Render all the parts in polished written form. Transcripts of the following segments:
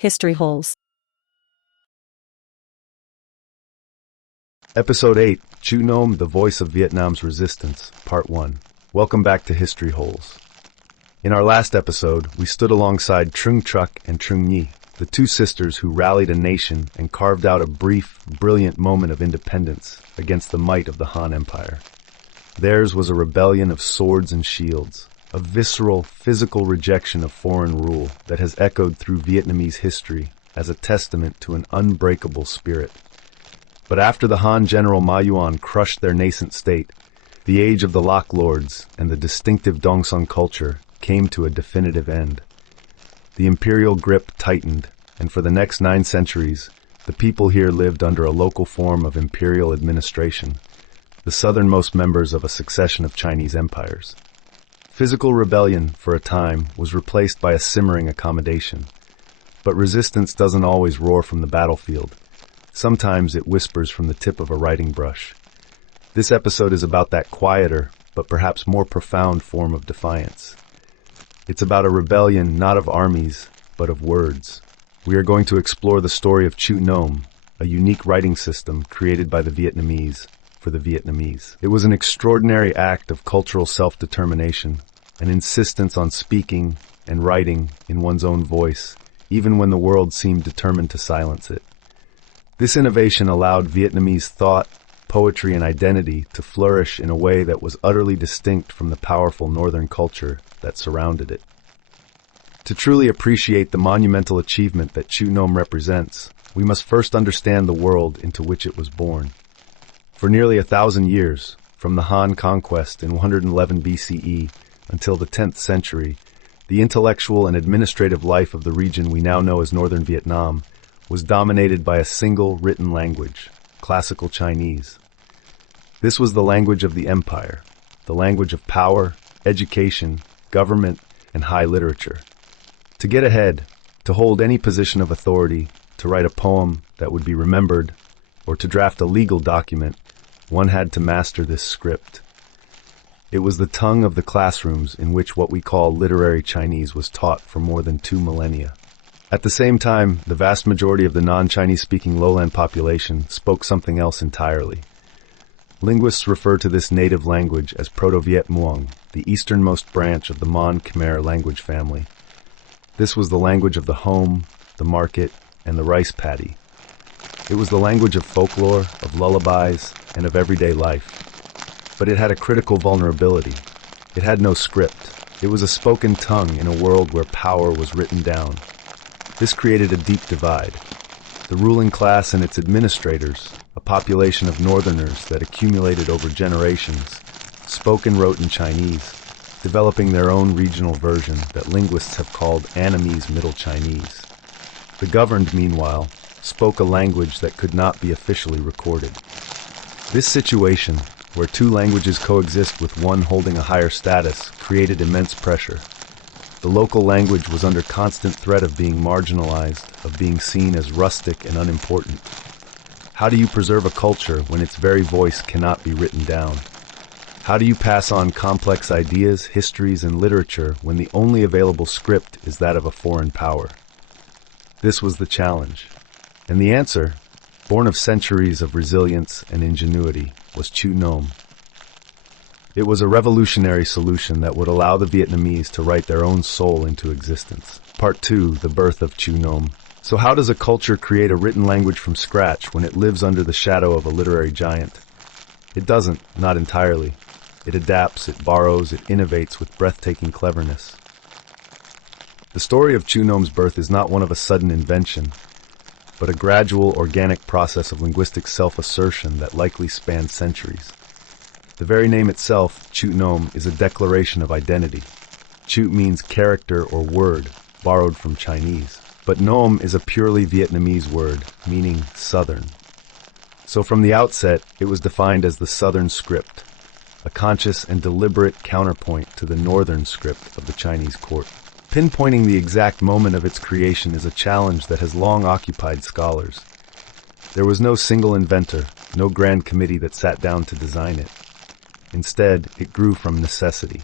History Holes. Episode 8, Chữ Nôm, the Voice of Vietnam's Resistance, Part 1. Welcome back to History Holes. In our last episode, we stood alongside Trung Truc and Trung Nhi, the two sisters who rallied a nation and carved out a brief, brilliant moment of independence against the might of the Han Empire. Theirs was a rebellion of swords and shields, a visceral, physical rejection of foreign rule that has echoed through Vietnamese history as a testament to an unbreakable spirit. But after the Han general Ma Yuan crushed their nascent state, the age of the Lock Lords and the distinctive Dong Sung culture came to a definitive end. The imperial grip tightened, and for the next 9 centuries, the people here lived under a local form of imperial administration, the southernmost members of a succession of Chinese empires. Physical rebellion, for a time, was replaced by a simmering accommodation. But resistance doesn't always roar from the battlefield. Sometimes it whispers from the tip of a writing brush. This episode is about that quieter, but perhaps more profound form of defiance. It's about a rebellion not of armies, but of words. We are going to explore the story of Chữ Nôm, a unique writing system created by the Vietnamese for the Vietnamese. It was an extraordinary act of cultural self-determination, an insistence on speaking and writing in one's own voice, even when the world seemed determined to silence it. This innovation allowed Vietnamese thought, poetry, and identity to flourish in a way that was utterly distinct from the powerful northern culture that surrounded it. To truly appreciate the monumental achievement that Chữ Nôm represents, we must first understand the world into which it was born. For nearly 1,000 years, from the Han conquest in 111 BCE until the 10th century, the intellectual and administrative life of the region we now know as Northern Vietnam was dominated by a single written language, Classical Chinese. This was the language of the empire, the language of power, education, government, and high literature. To get ahead, to hold any position of authority, to write a poem that would be remembered, or to draft a legal document, one had to master this script. It was the tongue of the classrooms in which what we call literary Chinese was taught for more than 2 millennia. At the same time, the vast majority of the non-Chinese-speaking lowland population spoke something else entirely. Linguists refer to this native language as Proto-Viet Muong, the easternmost branch of the Mon Khmer language family. This was the language of the home, the market, and the rice paddy. It was the language of folklore, of lullabies, and of everyday life. But it had a critical vulnerability. It had no script. It was a spoken tongue in a world where power was written down. This created a deep divide. The ruling class and its administrators, a population of northerners that accumulated over generations, spoke and wrote in Chinese, developing their own regional version that linguists have called Annamese Middle Chinese. The governed, meanwhile, spoke a language that could not be officially recorded. This situation, where 2 languages coexist with one holding a higher status, created immense pressure. The local language was under constant threat of being marginalized, of being seen as rustic and unimportant. How do you preserve a culture when its very voice cannot be written down? How do you pass on complex ideas, histories, and literature when the only available script is that of a foreign power? This was the challenge. And the answer, born of centuries of resilience and ingenuity, was Chữ Nôm. It was a revolutionary solution that would allow the Vietnamese to write their own soul into existence. Part 2, the birth of Chữ Nôm. So how does a culture create a written language from scratch when it lives under the shadow of a literary giant? It doesn't, not entirely. It adapts, it borrows, it innovates with breathtaking cleverness. The story of Chữ Nôm's birth is not one of a sudden invention, but a gradual, organic process of linguistic self-assertion that likely spanned centuries. The very name itself, Chữ Nôm, is a declaration of identity. Chữ means character or word, borrowed from Chinese. But Nôm is a purely Vietnamese word, meaning southern. So from the outset, it was defined as the southern script, a conscious and deliberate counterpoint to the northern script of the Chinese court. Pinpointing the exact moment of its creation is a challenge that has long occupied scholars. There was no single inventor, no grand committee that sat down to design it. Instead, it grew from necessity.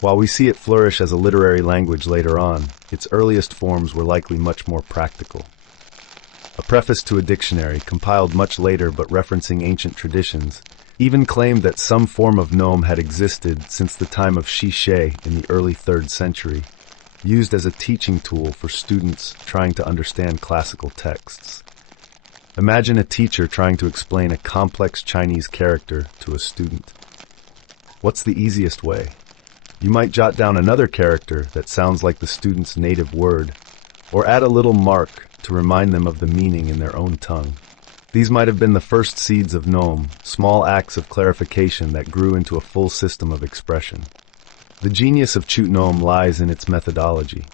While we see it flourish as a literary language later on, its earliest forms were likely much more practical. A preface to a dictionary, compiled much later but referencing ancient traditions, even claimed that some form of Nôm had existed since the time of Shi She in the early 3rd century, used as a teaching tool for students trying to understand classical texts. Imagine a teacher trying to explain a complex Chinese character to a student. What's the easiest way? You might jot down another character that sounds like the student's native word, or add a little mark to remind them of the meaning in their own tongue. These might have been the first seeds of Nôm, small acts of clarification that grew into a full system of expression. The genius of Chữ Nôm lies in its methodology.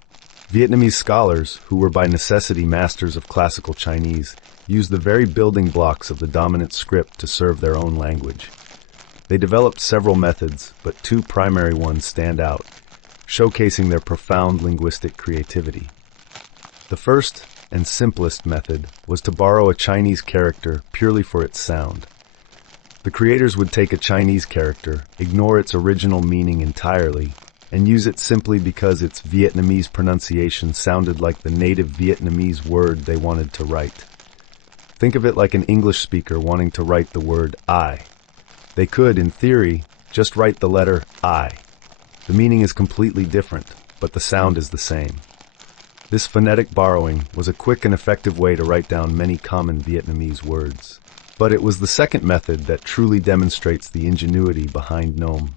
Vietnamese scholars, who were by necessity masters of classical Chinese, used the very building blocks of the dominant script to serve their own language. They developed several methods, but 2 primary ones stand out, showcasing their profound linguistic creativity. The first and simplest method was to borrow a Chinese character purely for its sound. The creators would take a Chinese character, ignore its original meaning entirely, and use it simply because its Vietnamese pronunciation sounded like the native Vietnamese word they wanted to write. Think of it like an English speaker wanting to write the word I. They could, in theory, just write the letter I. The meaning is completely different, but the sound is the same. This phonetic borrowing was a quick and effective way to write down many common Vietnamese words. But it was the second method that truly demonstrates the ingenuity behind Nôm.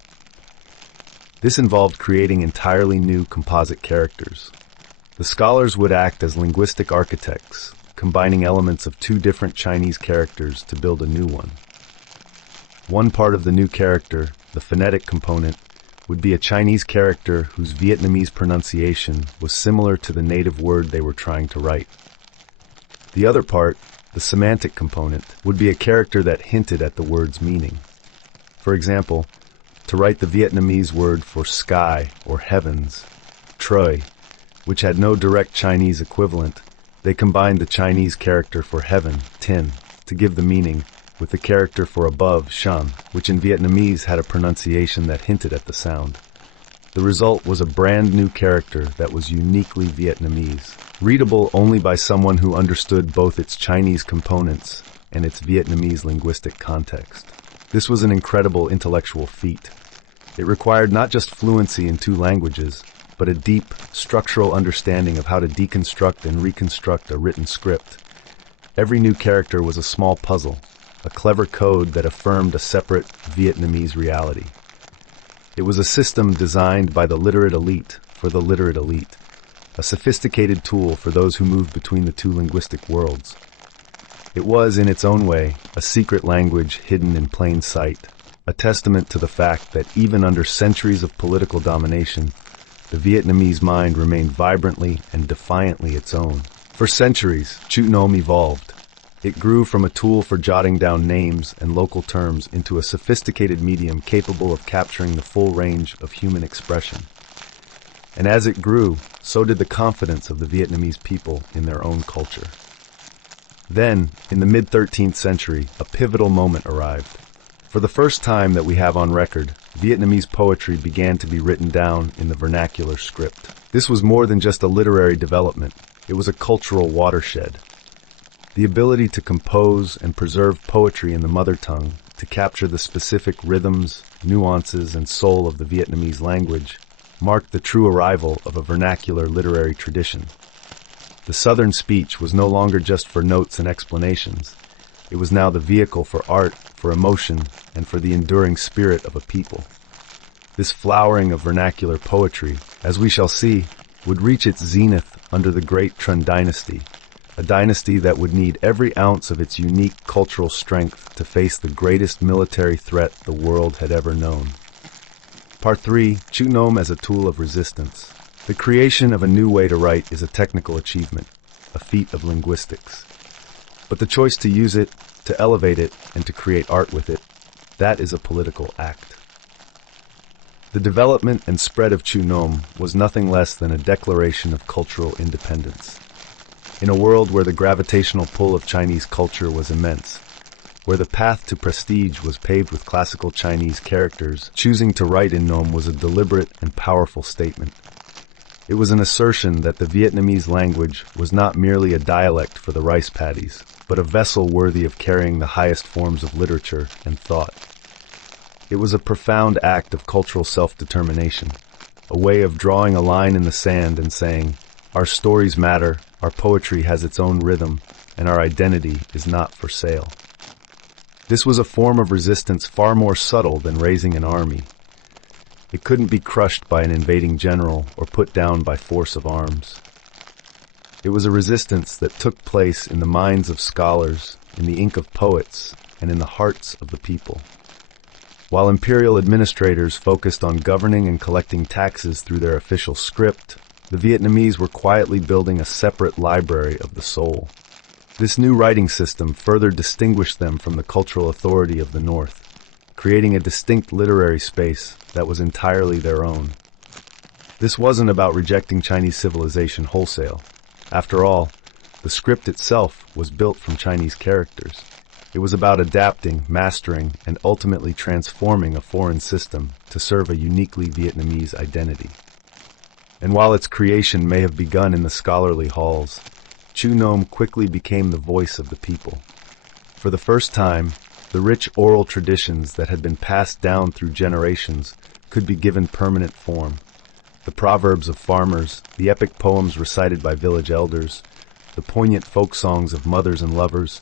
This involved creating entirely new composite characters. The scholars would act as linguistic architects, combining elements of 2 different Chinese characters to build a new one. One part of the new character, the phonetic component, would be a Chinese character whose Vietnamese pronunciation was similar to the native word they were trying to write. The other part, the semantic component, would be a character that hinted at the word's meaning. For example, to write the Vietnamese word for sky or heavens, troi, which had no direct Chinese equivalent, they combined the Chinese character for heaven, tin, to give the meaning, with the character for above, shan, which in Vietnamese had a pronunciation that hinted at the sound. The result was a brand new character that was uniquely Vietnamese, readable only by someone who understood both its Chinese components and its Vietnamese linguistic context. This was an incredible intellectual feat. It required not just fluency in 2 languages, but a deep, structural understanding of how to deconstruct and reconstruct a written script. Every new character was a small puzzle, a clever code that affirmed a separate Vietnamese reality. It was a system designed by the literate elite for the literate elite, a sophisticated tool for those who moved between the 2 linguistic worlds. It was, in its own way, a secret language hidden in plain sight, a testament to the fact that even under centuries of political domination, the Vietnamese mind remained vibrantly and defiantly its own. For centuries, Chữ Nôm evolved. It grew from a tool for jotting down names and local terms into a sophisticated medium capable of capturing the full range of human expression. And as it grew, so did the confidence of the Vietnamese people in their own culture. Then, in the mid-13th century, a pivotal moment arrived. For the first time that we have on record, Vietnamese poetry began to be written down in the vernacular script. This was more than just a literary development. It was a cultural watershed. The ability to compose and preserve poetry in the mother tongue, to capture the specific rhythms, nuances, and soul of the Vietnamese language, marked the true arrival of a vernacular literary tradition. The Southern speech was no longer just for notes and explanations. It was now the vehicle for art, for emotion, and for the enduring spirit of a people. This flowering of vernacular poetry, as we shall see, would reach its zenith under the great Trần Dynasty, a dynasty that would need every ounce of its unique cultural strength to face the greatest military threat the world had ever known. Part 3, Chữ Nôm as a tool of resistance. The creation of a new way to write is a technical achievement, a feat of linguistics. But the choice to use it, to elevate it, and to create art with it, that is a political act. The development and spread of Chữ Nôm was nothing less than a declaration of cultural independence. In a world where the gravitational pull of Chinese culture was immense, where the path to prestige was paved with classical Chinese characters, choosing to write in Nom was a deliberate and powerful statement. It was an assertion that the Vietnamese language was not merely a dialect for the rice paddies, but a vessel worthy of carrying the highest forms of literature and thought. It was a profound act of cultural self-determination, a way of drawing a line in the sand and saying, "Our stories matter, our poetry has its own rhythm, and our identity is not for sale." This was a form of resistance far more subtle than raising an army. It couldn't be crushed by an invading general or put down by force of arms. It was a resistance that took place in the minds of scholars, in the ink of poets, and in the hearts of the people. While imperial administrators focused on governing and collecting taxes through their official script, the Vietnamese were quietly building a separate library of the soul. This new writing system further distinguished them from the cultural authority of the North, creating a distinct literary space that was entirely their own. This wasn't about rejecting Chinese civilization wholesale. After all, the script itself was built from Chinese characters. It was about adapting, mastering, and ultimately transforming a foreign system to serve a uniquely Vietnamese identity. And while its creation may have begun in the scholarly halls, Chữ Nôm quickly became the voice of the people. For the first time, the rich oral traditions that had been passed down through generations could be given permanent form. The proverbs of farmers, the epic poems recited by village elders, the poignant folk songs of mothers and lovers,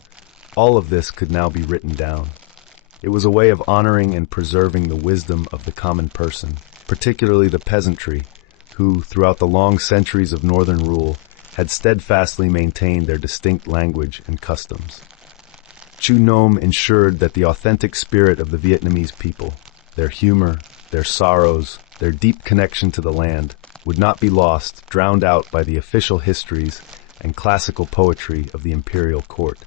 all of this could now be written down. It was a way of honoring and preserving the wisdom of the common person, particularly the peasantry, who, throughout the long centuries of northern rule, had steadfastly maintained their distinct language and customs. Chữ Nôm ensured that the authentic spirit of the Vietnamese people, their humor, their sorrows, their deep connection to the land, would not be lost, drowned out by the official histories and classical poetry of the imperial court.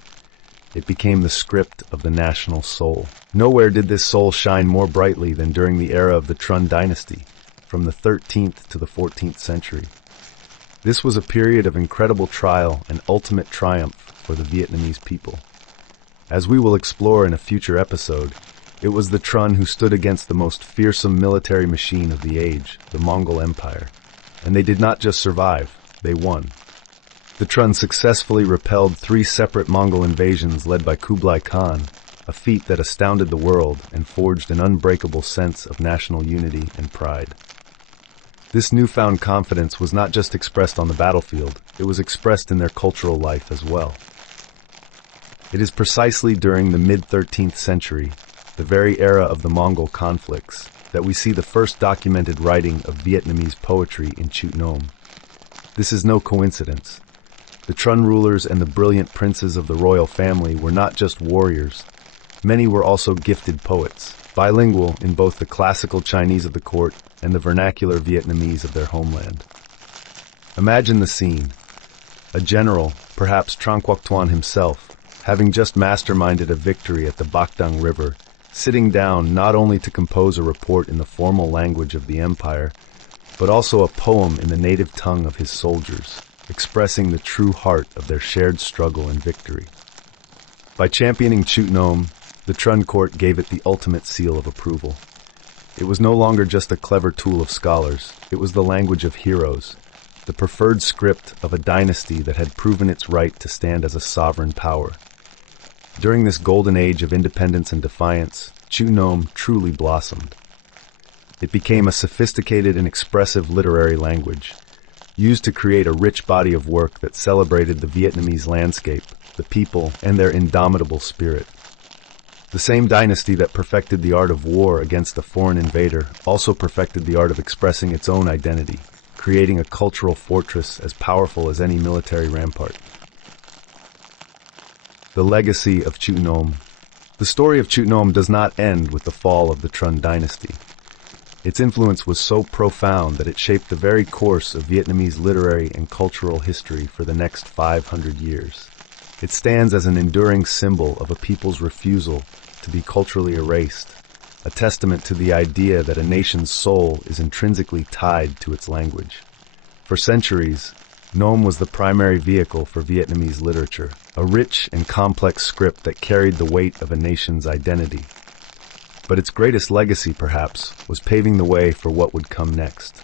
It became the script of the national soul. Nowhere did this soul shine more brightly than during the era of the Trần Dynasty, from the 13th to the 14th century. This was a period of incredible trial and ultimate triumph for the Vietnamese people. As we will explore in a future episode, it was the Trần who stood against the most fearsome military machine of the age, the Mongol Empire. And they did not just survive, they won. The Trần successfully repelled 3 separate Mongol invasions led by Kublai Khan, a feat that astounded the world and forged an unbreakable sense of national unity and pride. This newfound confidence was not just expressed on the battlefield, it was expressed in their cultural life as well. It is precisely during the mid-13th century, the very era of the Mongol conflicts, that we see the first documented writing of Vietnamese poetry in Chữ Nôm. This is no coincidence. The Trần rulers and the brilliant princes of the royal family were not just warriors. Many were also gifted poets, bilingual in both the classical Chinese of the court and the vernacular Vietnamese of their homeland. Imagine the scene. A general, perhaps Trang Quoc Tuan himself, having just masterminded a victory at the Bac Dang River, sitting down not only to compose a report in the formal language of the empire, but also a poem in the native tongue of his soldiers, expressing the true heart of their shared struggle and victory. By championing Chữ Nôm, the Trần court gave it the ultimate seal of approval. It was no longer just a clever tool of scholars, it was the language of heroes, the preferred script of a dynasty that had proven its right to stand as a sovereign power. During this golden age of independence and defiance, Chữ Nôm truly blossomed. It became a sophisticated and expressive literary language, used to create a rich body of work that celebrated the Vietnamese landscape, the people, and their indomitable spirit. The same dynasty that perfected the art of war against a foreign invader also perfected the art of expressing its own identity, creating a cultural fortress as powerful as any military rampart. The legacy of Chữ Nôm. The story of Chữ Nôm does not end with the fall of the Trần Dynasty. Its influence was so profound that it shaped the very course of Vietnamese literary and cultural history for the next 500 years. It stands as an enduring symbol of a people's refusal to be culturally erased, a testament to the idea that a nation's soul is intrinsically tied to its language. For centuries, Nôm was the primary vehicle for Vietnamese literature, a rich and complex script that carried the weight of a nation's identity. But its greatest legacy, perhaps, was paving the way for what would come next.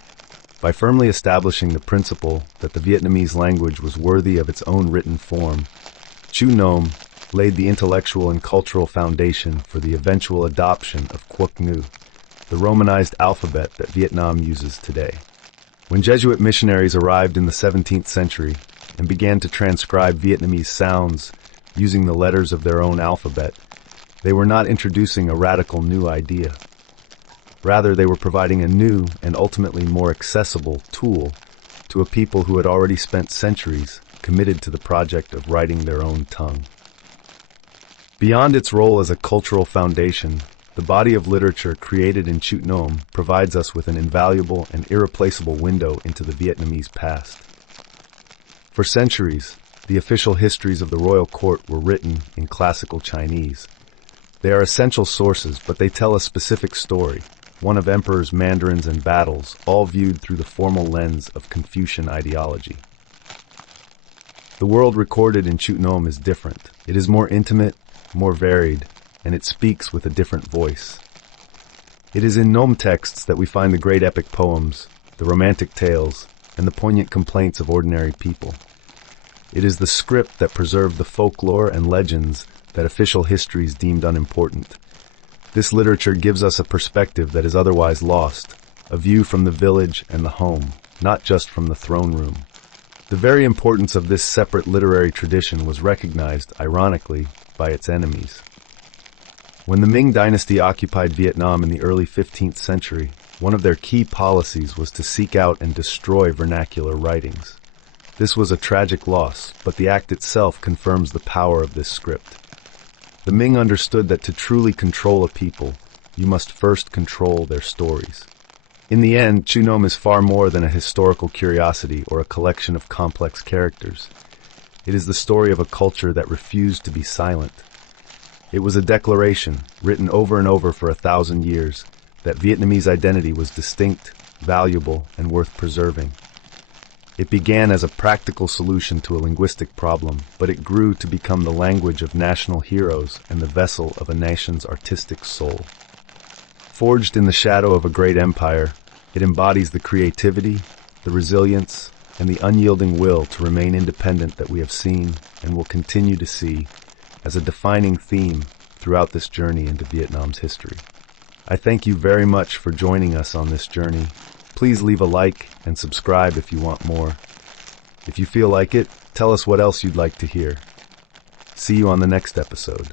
By firmly establishing the principle that the Vietnamese language was worthy of its own written form, Chữ Nôm laid the intellectual and cultural foundation for the eventual adoption of Quốc ngữ, the Romanized alphabet that Vietnam uses today. When Jesuit missionaries arrived in the 17th century and began to transcribe Vietnamese sounds using the letters of their own alphabet, they were not introducing a radical new idea. Rather, they were providing a new and ultimately more accessible tool to a people who had already spent centuries committed to the project of writing their own tongue. Beyond its role as a cultural foundation, the body of literature created in Chữ Nôm provides us with an invaluable and irreplaceable window into the Vietnamese past. For centuries, the official histories of the royal court were written in classical Chinese. They are essential sources, but they tell a specific story, one of emperors, mandarins, and battles, all viewed through the formal lens of Confucian ideology. The world recorded in Chữ Nôm is different. It is more intimate, more varied, and it speaks with a different voice. It is in Nôm texts that we find the great epic poems, the romantic tales, and the poignant complaints of ordinary people. It is the script that preserved the folklore and legends that official histories deemed unimportant. This literature gives us a perspective that is otherwise lost, a view from the village and the home, not just from the throne room. The very importance of this separate literary tradition was recognized, ironically, by its enemies. When the Ming Dynasty occupied Vietnam in the early 15th century, one of their key policies was to seek out and destroy vernacular writings. This was a tragic loss, but the act itself confirms the power of this script. The Ming understood that to truly control a people, you must first control their stories. In the end, Chữ Nôm is far more than a historical curiosity or a collection of complex characters. It is the story of a culture that refused to be silent. It was a declaration, written over and over for 1,000 years, that Vietnamese identity was distinct, valuable, and worth preserving. It began as a practical solution to a linguistic problem, but it grew to become the language of national heroes and the vessel of a nation's artistic soul. Forged in the shadow of a great empire, it embodies the creativity, the resilience, and the unyielding will to remain independent that we have seen and will continue to see as a defining theme throughout this journey into Vietnam's history. I thank you very much for joining us on this journey. Please leave a like and subscribe if you want more. If you feel like it, tell us what else you'd like to hear. See you on the next episode.